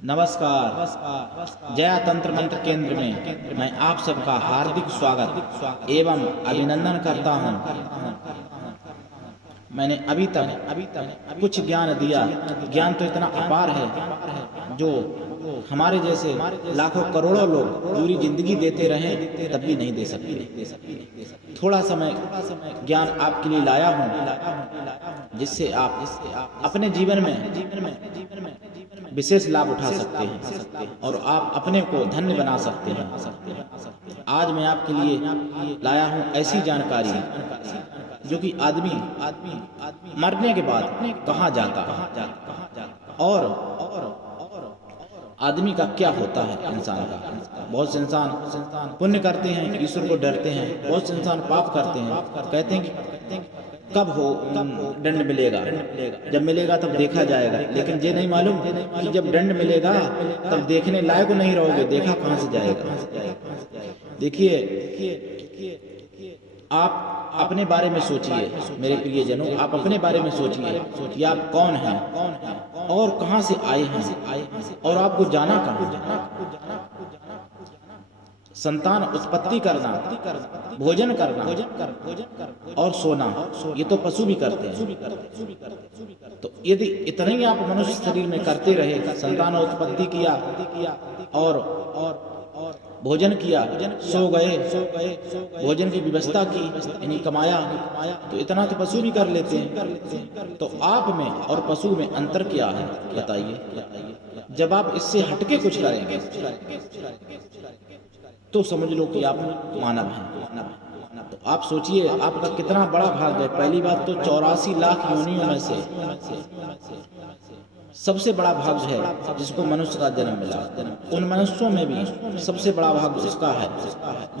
नमस्कार। जया तंत्र मंत्र केंद्र में मैं आप सबका हार्दिक स्वागत एवं अभिनंदन करता हूं। मैंने अभी तक कुछ ज्ञान दिया। ज्ञान तो इतना अपार है जो हमारे जैसे लाखों करोड़ों लोग पूरी जिंदगी देते रहे तब भी नहीं दे सकते। थोड़ा समय ज्ञान आपके लिए लाया हूं जिससे आप अपने जीवन में विशेष लाभ उठा सकते हैं और आप अपने को धन्य बना सकते हैं। आज मैं आपके लिए लाया हूं ऐसी जानकारी जो कि आदमी मरने के बाद कहाँ जाता है और आदमी का क्या होता है। इंसान का बहुत से इंसान पुण्य करते हैं, ईश्वर को डरते हैं। बहुत से इंसान पाप करते हैं, कहते हैं कि कब हो दंड मिलेगा, जब मिलेगा तब देखा जाएगा। लेकिन ये नहीं मालूम कि जब दंड मिलेगा तब देखने लायक नहीं रहोगे, देखा कहाँ से जाएगा। देखिए, आप अपने बारे में सोचिए मेरे प्रियजनों, आप अपने बारे में सोचिए कि आप कौन हैं और कहां से आए हैं और आपको जाना कहां। संतान उत्पत्ति करना, भोजन करना और सोना, ये तो पशु भी करते हैं। तो यदि इतना ही आप मनुष्य शरीर में करते रहे, संतान उत्पत्ति किया और भोजन किया, सो गए, भोजन की व्यवस्था की, यानी कमाया, तो इतना तो पशु भी कर लेते हैं। तो आप में और पशु में अंतर क्या है बताइए। जब आप इससे हटके कुछ करेंगे तो समझ लो कि आप मानव हैं। तो आप सोचिए आपका कितना बड़ा भाग है। पहली बात तो 84 लाख योनियों में से सबसे बड़ा भाग है जिसको मनुष्य का जन्म मिला। उन मनुष्यों में भी सबसे बड़ा भाग उसका है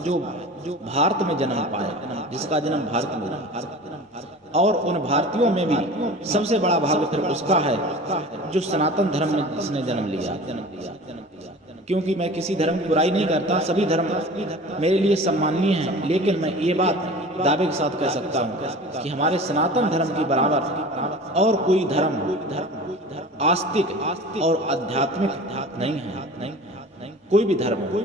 जो भारत में जन्म पाया, जिसका जन्म भारत में हुआ। और उन भारतीयों में भी सबसे बड़ा भाग फिर उसका है जो सनातन धर्म में जिसने जन्म लिया। क्योंकि मैं किसी धर्म की बुराई नहीं करता, सभी धर्म मेरे लिए सम्माननीय हैं, लेकिन मैं ये बात दावे के साथ कह सकता हूँ कि हमारे सनातन धर्म के बराबर और कोई धर्म आस्तिक और आध्यात्मिक नहीं है। कोई भी धर्म हो,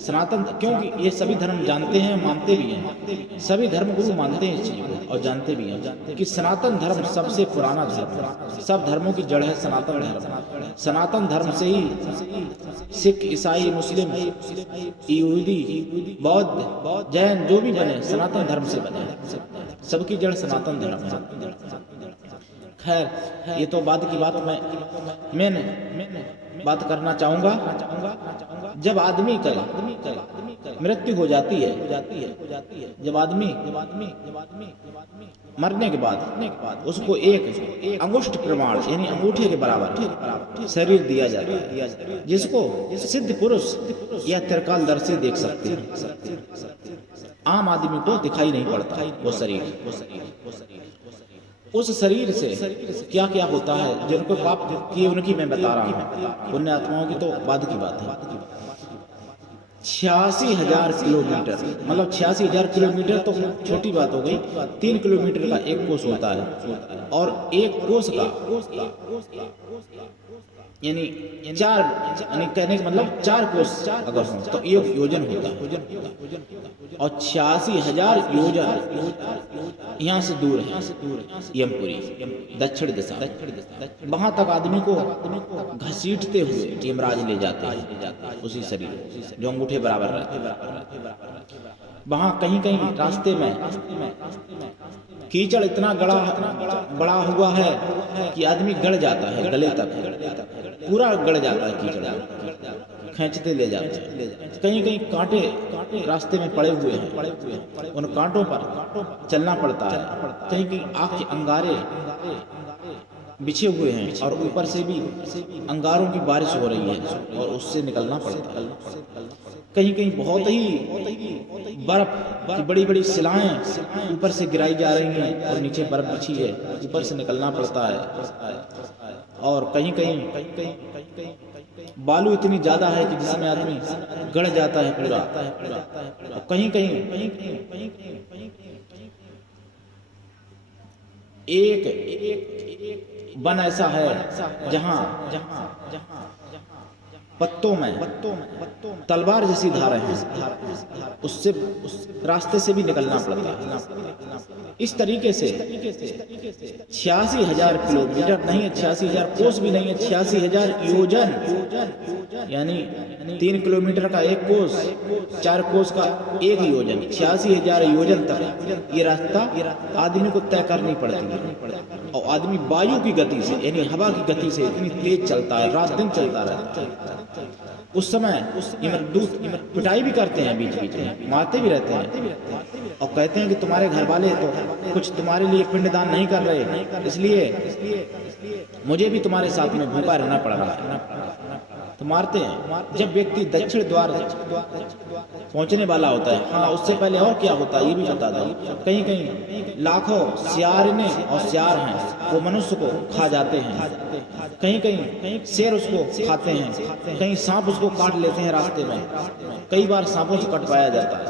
सनातन, क्योंकि ये सभी धर्म जानते हैं, मानते भी हैं। सभी धर्म गुरु मानते हैं इस चीज को और जानते भी हैं कि सनातन धर्म सबसे पुराना धर्म है। सब धर्मों की जड़ है सनातन धर्म। सनातन धर्म से ही सिख, ईसाई, मुस्लिम, यहूदी, बौद्ध, जैन जो भी बने सनातन धर्म से बने। सबकी जड़ सनातन धर्म है। खैर, ये तो बाद की बात। मैं बात करना चाहूंगा, जब आदमी का मृत्यु हो जाती है, जब आदमी मरने के बाद उसको एक अंगुष्ठ प्रमाण यानी अंगूठे के बराबर शरीर दिया जाता है, जिसको सिद्ध पुरुष या त्रिकालदर्शी देख सकते हैं। आम आदमी को दिखाई नहीं पड़ता वो शरीर। उस शरीर से क्या क्या होता है, जिनको पाप किए उनकी मैं बता रहा हूँ। पुण्य आत्माओं की तो बाद की बात है। 86,000 किलोमीटर, मतलब 86,000 किलोमीटर तो छोटी बात हो गई। 3 किलोमीटर का एक कोस होता है और एक कोस का यानी कहने का मतलब 4 कोस अगर हो तो 1 योजन होता है और 86,000 योजन यहाँ से दूर है यमपुरी, दक्षिण दिशा। वहां तक आदमी को घसीटते हुए यमराज ले जाते हैं उसी शरीर जो अंगूठे बराबर रहते। वहां कहीं कहीं रास्ते में कीचड़ इतना बड़ा हुआ है कि आदमी गड़ जाता है, गले तक पूरा गड़ जाता है कीचड़, खींचते ले जाते हैं। कहीं कहीं कांटे रास्ते में पड़े हुए हैं, उन कांटों पर चलना पड़ता है। कहीं कहीं आग के अंगारे बिछे हुए हैं और ऊपर से भी अंगारों की बारिश हो रही है और उससे निकलना पड़ता है। कहीं कहीं बहुत ही बर्फ की बड़ी बड़ी शिलाएं ऊपर से गिराई जा रही हैं और नीचे बर्फ बिछी है, ऊपर से निकलना पड़ता है। और कहीं कहीं बालू इतनी ज्यादा है कि जिसमें आदमी गड़ जाता है पूरा। और कहीं कहीं एक वन ऐसा है जहां पत्तों में तलवार जैसी धारें हैं, उससे उस रास्ते से भी निकलना पड़ता है। इस तरीके से 86,000 किलोमीटर नहीं है, 86,000 कोस भी नहीं है, 86,000 योजन, यानी 3 किलोमीटर का एक कोस, 4 कोस का एक योजन, 86,000 योजन तक ये रास्ता आदमी को तय करनी पड़ती है। और आदमी वायु की गति से, यानी हवा की गति से इतनी तेज चलता है, रात दिन चलता रहता है। उस समय यमदूत पिटाई भी करते हैं, बीच बीच में मारते भी रहते हैं और कहते हैं कि तुम्हारे घर वाले तो कुछ तुम्हारे लिए पिंडदान नहीं कर रहे, इसलिए मुझे भी तुम्हारे साथ में भूखा रहना पड़ रहा है, तो मारते हैं। जब व्यक्ति दक्षिण द्वार पहुंचने वाला होता है, हाँ उससे पहले और क्या होता है ये भी बता दो। कहीं कहीं लाखों सियारने और सियार हैं वो मनुष्य को खा जाते हैं, कहीं कहीं शेर उसको खाते हैं, कहीं सांप उसको काट लेते हैं रास्ते में, कई बार सांपों से कटवाया जाता है।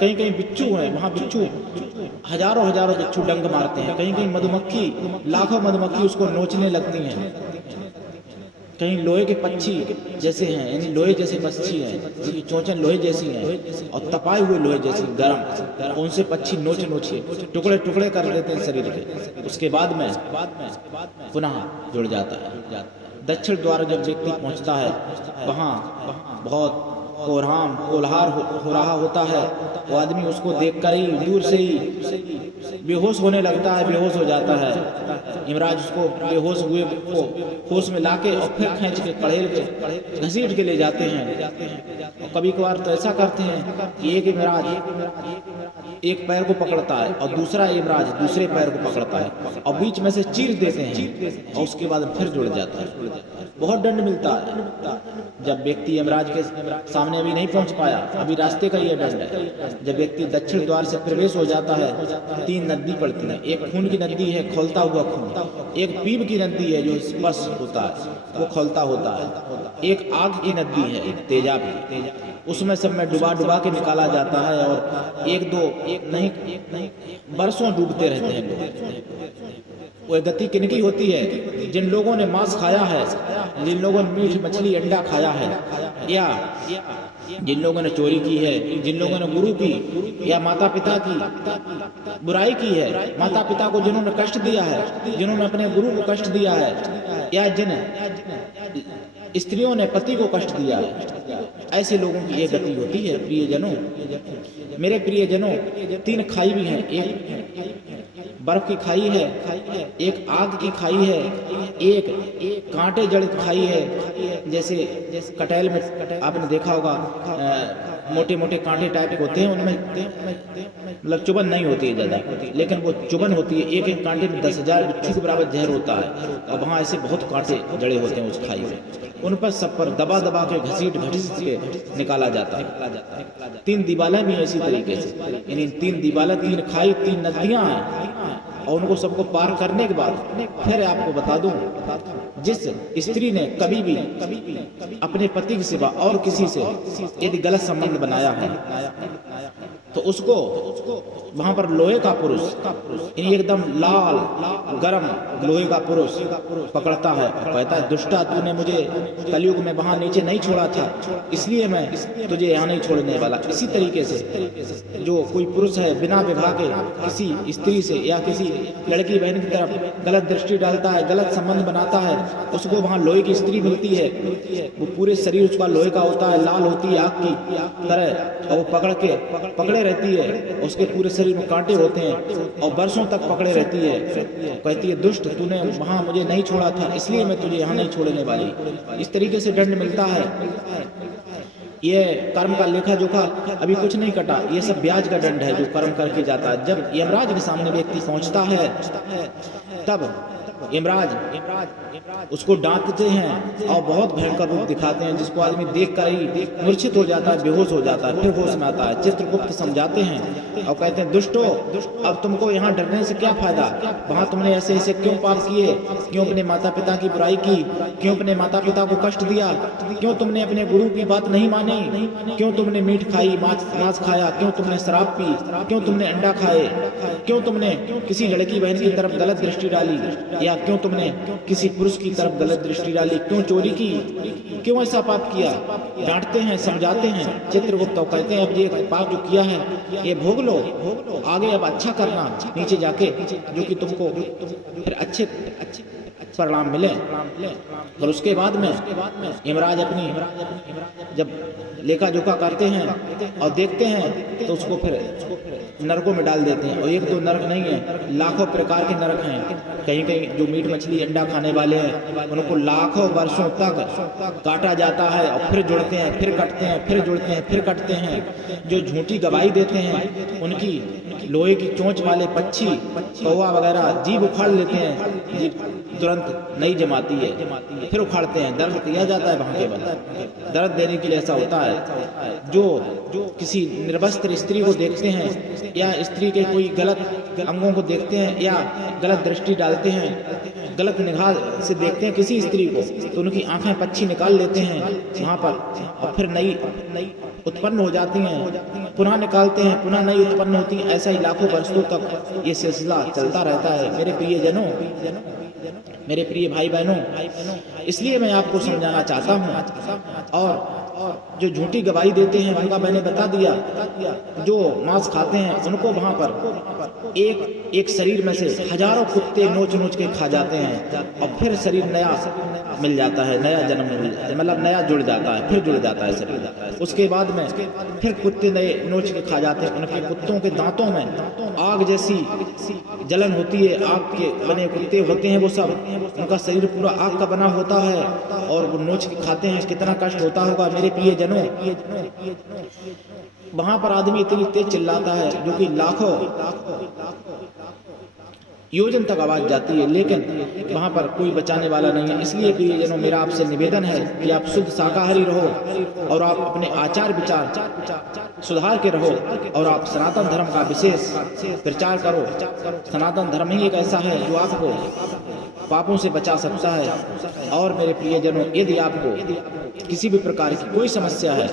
कहीं कहीं बिच्छू हैं, वहाँ बिच्छू हजारों बिच्छू डंक मारते हैं, कहीं कहीं मधुमक्खी, लाखों मधुमक्खी उसको नोचने लगती हैं। कहीं लोहे के पक्षी जैसे हैं, यानी लोहे जैसे पक्षी हैं जिनकी चोंचें लोहे जैसी हैं और तपाए हुए लोहे जैसी गर्म, उनसे पक्षी नोच टुकड़े टुकड़े कर देते हैं शरीर के। उसके बाद में पुनः जुड़ जाता है। दक्षिण द्वार जब व्यक्ति पहुंचता है वहाँ बहुत कोल्हार हो रहा होता है। वो आदमी उसको देखकर ही दूर से ही बेहोश होने लगता है, बेहोश हो जाता है। यमराज उसको बेहोश हुए को होश में लाके और फिर खींच के कड़ेल के घसीट के ले जाते हैं। और कभी कभार तो ऐसा करते हैं कि एक यमराज एक पैर को पकड़ता है और दूसरा यमराज दूसरे पैर को पकड़ता है और बीच में से चीर देते हैं और उसके बाद फिर जुड़ जाता है। बहुत दंड मिलता है जब व्यक्ति यमराज के सामने अभी नहीं पहुंच पाया, अभी रास्ते का यह दंड है। जब व्यक्ति दक्षिण द्वार से प्रवेश हो जाता है, 3 नदी पड़ती है। एक खून की नदी है, खौलता हुआ खून। एक पीप की नदी है जो स्पर्श होता है, वो खौलता होता है। एक आग की नदी है, तेजाब की, उसमें सब में डुबा के निकाला जाता है और एक नहीं बरसों डूबते रहते हैं लोग। वो गति किनकी होती है? जिन लोगों ने मांस खाया है, जिन लोगों ने मीट मछली अंडा खाया है, या जिन लोगों ने चोरी की है, जिन लोगों ने गुरु की या माता पिता की बुराई की है, माता पिता को जिन्होंने कष्ट दिया है, जिन्होंने अपने गुरु को कष्ट दिया है, या जिन स्त्रियों ने पति को कष्ट दिया है, ऐसे लोगों की ये गति होती है। प्रियजनों, मेरे प्रियजनों, 3 खाई भी हैं। एक बर्फ की खाई है, एक आग की खाई है, एक कांटे जड़ित खाई है। जैसे कटहल में आपने देखा होगा मोटे मोटे कांटे टाइप के होते हैं, उनमें मतलब चुभन नहीं होती है ज़्यादा, लेकिन वो चुभन होती है। एक एक कांटे में 10,000 बिच्छू के बराबर जहर होता है और वहाँ ऐसे बहुत कांटे जड़े होते हैं उस खाई में। उन पर सब पर दबा के घसीट के निकाला जाता है। 3 दीवालें भी इसी तरीके से, यानी 3 दीवालें, 3 खाई, 3 नदियाँ हैं। और उनको सबको पार करने के बाद फिर आपको बता दूं, जिस स्त्री ने कभी भी अपने पति के सिवा और किसी से यदि गलत संबंध बनाया है तो उसको वहां पर लोहे का पुरुष, एकदम लाल गरम लोहे का पुरुष पकड़ता है और कहता है, दुष्टा, तूने मुझे कलयुग में वहां नीचे नहीं छोड़ा था, इसलिए मैं तुझे यहाँ नहीं छोड़ने वाला। इसी तरीके से जो कोई पुरुष है बिना विवाह के किसी स्त्री से या किसी लड़की बहन की तरफ गलत दृष्टि डालता है, गलत संबंध बनाता है, उसको वहाँ लोहे की स्त्री मिलती है। वो पूरे शरीर उसका लोहे का होता है, लाल होती है आग की तरह, और वो पकड़े रहती है। उसके पूरे शरीर में कांटे होते हैं और बरसों तक पकड़े रहती है। कहती है, दुष्ट, तूने वहाँ मुझे नहीं छोड़ा था, इसलिए मैं तुझे यहाँ नहीं छोड़ने वाली। इस तरीके से दंड मिलता है। ये कर्म का लेखा जोखा अभी कुछ नहीं कटा, ये सब ब्याज का दंड है जो कर्म करके जाता है। जब यमराज के सामने व्यक्ति पहुंचता है तब यमराज उसको डांटते हैं और बहुत भयंकर रूप दिखाते हैं, जिसको आदमी देख कर ही मूर्छित हो जाता है, बेहोश हो जाता है, फिर होश में आता है। चित्रगुप्त समझाते हैं और कहते हैं, दुष्टो, अब तुमको यहाँ डरने से क्या फायदा? वहाँ तुमने ऐसे ऐसे क्यों पाप किए? क्यों अपने माता पिता की बुराई की? क्यों अपने माता पिता को कष्ट दिया? क्यों तुमने अपने गुरु की बात नहीं मानी? क्यों तुमने मीट खाई, मांस खाया? क्यों तुमने शराब पी? क्यों तुमने अंडा खाए? क्यों तुमने किसी लड़की बहन की तरफ गलत दृष्टि डाली? या क्यों तुमने किसी पुरुष की तरफ गलत दृष्टि डाली? क्यों चोरी की? क्यों ऐसा पाप किया? डांटते हैं, समझाते हैं। चित्रगुप्त कहते हैं, अब ये पाप जो किया है ये भोग लो, आगे अब अच्छा करना नीचे जाके, जो कि तुमको फिर अच्छे परिणाम मिले। और उसके बाद में यमराज अपनी जब लेखा जोखा करते हैं और देखते हैं तो उसको फिर नरकों में डाल देते हैं। और एक दो नरक नहीं है, लाखों प्रकार के नरक हैं। कहीं कहीं जो मीट मछली अंडा खाने वाले हैं उनको लाखों वर्षों तक काटा जाता है और फिर जुड़ते हैं, फिर कटते हैं, फिर जुड़ते हैं, फिर कटते हैं। जो झूठी गवाही देते हैं उनकी लोहे की चोंच वाले पक्षी, कौवा वगैरह जीभ उखाड़ लेते हैं, जीभ तुरंत नहीं जमाती है, फिर उखाड़ते हैं। दर्द दिया जाता है वहाँ के बाद, दर्द देने के लिए ऐसा होता है। जो किसी निर्वस्त्र स्त्री को देखते हैं या स्त्री के कोई गलत अंगों को देखते हैं या गलत दृष्टि डालते हैं, गलत निगाह से देखते हैं किसी स्त्री को, तो उनकी आंखें पक्षी निकाल लेते हैं वहाँ पर, और फिर नई उत्पन्न हो जाती हैं, पुनः निकालते हैं, पुनः नई उत्पन्न होती हैं। ऐसा ही लाखों वर्षों तक ये सिलसिला चलता रहता है। मेरे प्रिय जनों, मेरे प्रिय भाई बहनों, इसलिए मैं आपको समझाना चाहता हूँ। और जो झूठी गवाही देते हैं उनका मैंने बता दिया। जो मांस खाते हैं उनको वहाँ पर एक शरीर में से हजारों कुत्ते नोच नोच के खा जाते हैं और फिर शरीर नया मिल जाता है, नया जन्म मिल जाता है, मतलब नया जुड़ जाता है, फिर जुड़ जाता है शरीर। उसके बाद में फिर कुत्ते नए नोच के खा जाते हैं। उनके कुत्तों के दांतों में आग जैसी जलन होती है, आग के बने कुत्ते होते हैं वो सब, उनका शरीर पूरा आग का बना होता है और वो नोच के खाते हैं। कितना कष्ट होता होगा मेरे प्रिय जनों। वहां पर आदमी इतनी तेज चिल्लाता है जो कि लाखों योजन तक आवाज जाती है, लेकिन वहां पर कोई बचाने वाला नहीं है। इसलिए प्रियजनों, मेरा आपसे निवेदन है कि आप शुद्ध शाकाहारी रहो और आप अपने आचार विचार सुधार के रहो और आप सनातन धर्म का विशेष प्रचार करो। सनातन धर्म ही एक ऐसा है जो आपको पापों से बचा सकता है। और मेरे प्रियजनों, यदि आपको किसी भी प्रकार की कोई समस्या है,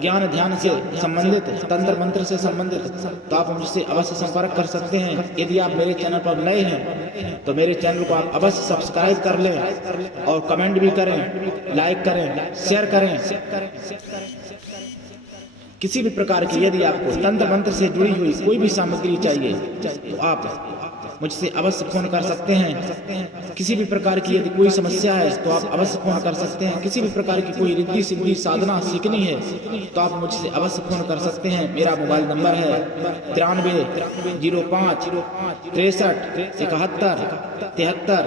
ज्ञान ध्यान से संबंधित, तंत्र मंत्र से संबंधित, तो आप मुझसे अवश्य संपर्क कर सकते हैं। यदि आप मेरे चैनल पर नए हैं तो मेरे चैनल को आप अवश्य सब्सक्राइब कर लें और कमेंट भी करें, लाइक करें, शेयर करें। किसी भी प्रकार की यदि आपको तंत्र मंत्र से जुड़ी हुई कोई भी सामग्री चाहिए तो आप मुझसे अवश्य फोन कर सकते हैं। किसी भी प्रकार की यदि कोई समस्या है तो आप अवश्य फोन कर सकते हैं। किसी भी प्रकार की कोई रिद्धि सिद्धि साधना सीखनी है तो आप मुझसे अवश्य फोन कर सकते हैं। मेरा मोबाइल नंबर है 9305 63 71 73।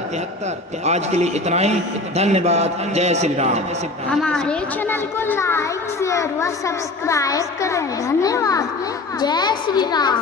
तो आज के लिए इतना ही। धन्यवाद। जय श्री राम। हमारे चैनल को लाइक शेयर व सब्सक्राइब करें। धन्यवाद। जय श्री राम।